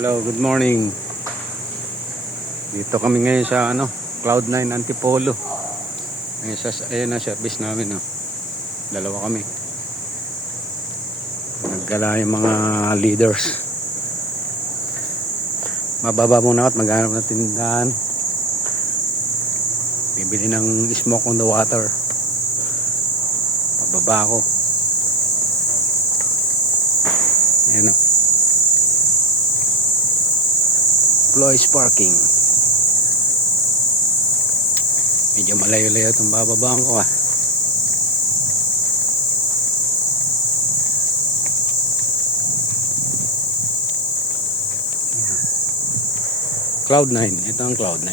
Hello, good morning. Dito kami ngayon sa Cloud9 Antipolo. Ayan na service namin, no. Dalawa kami. Naggala yung mga leaders. Mababa muna at maghanap ng tindahan. Bibili ng smoke on the water. Pababa ako. Ayan, no. Ploys parking. Medyo malayo-layo itong bababaan ko, Cloud9. Ito ang Cloud9.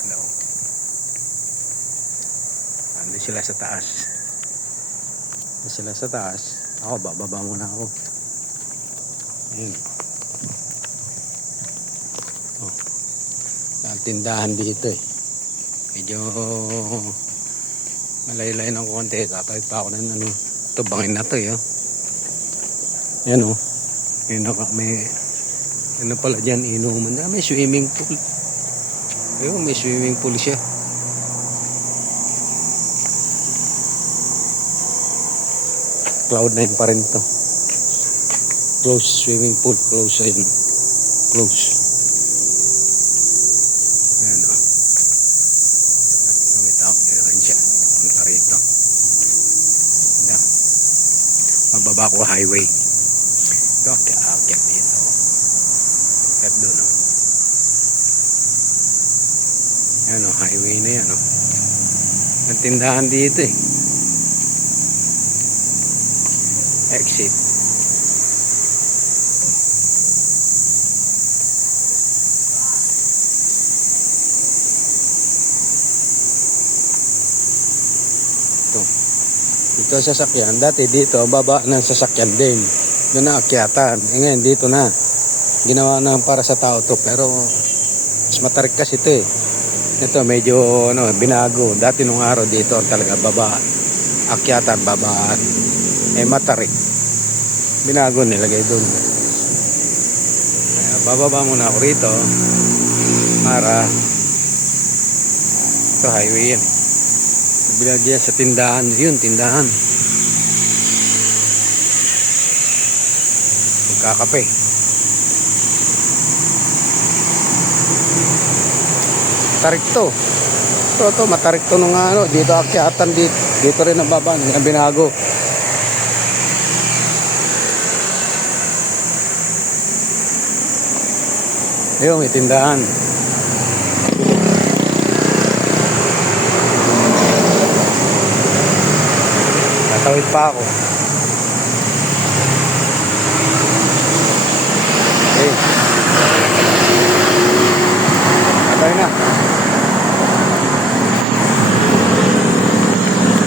Hello. Ando sila sa taas. Ando sila sa taas. Ako, bababa muna ako. Ayan. Oh. Ang tindahan dito medyo malaylay ng konti. Tatawid pa ako ng ito bangin na to yan yun may pala dyan inuman na may swimming pool. Ayun, may swimming pool siya. Cloud9 pa rin to. Close swimming pool, close ayun. Close. Ayan o. At gamit ako meron siya. Papunta rito. Ayan. Mababa ko highway. Ito, akyat dito. Akyat doon o. Ayan o, highway na yan o. Ang tindahan dito exit. Ito sasakyan. Dati dito, baba ng sasakyan din. Doon na akyatan. Ngayon, dito na. Ginawa na para sa tao to. Pero, mas matarik kasi ito Ito, medyo, binago. Dati nung araw dito, talaga baba. Akyatan, babaan. Matarik. Binago, nilagay doon. Kaya, bababa muna ako rito. Para, ito, highway yan Bilagyan sa tindahan. Yun, tindahan. Magkakape. Matarik to. Ito, matarik to nung dito akyatan dito rin ang baba. Ang binago. Ayun, may tindahan. Tawid pa ako. Okay. Atay na.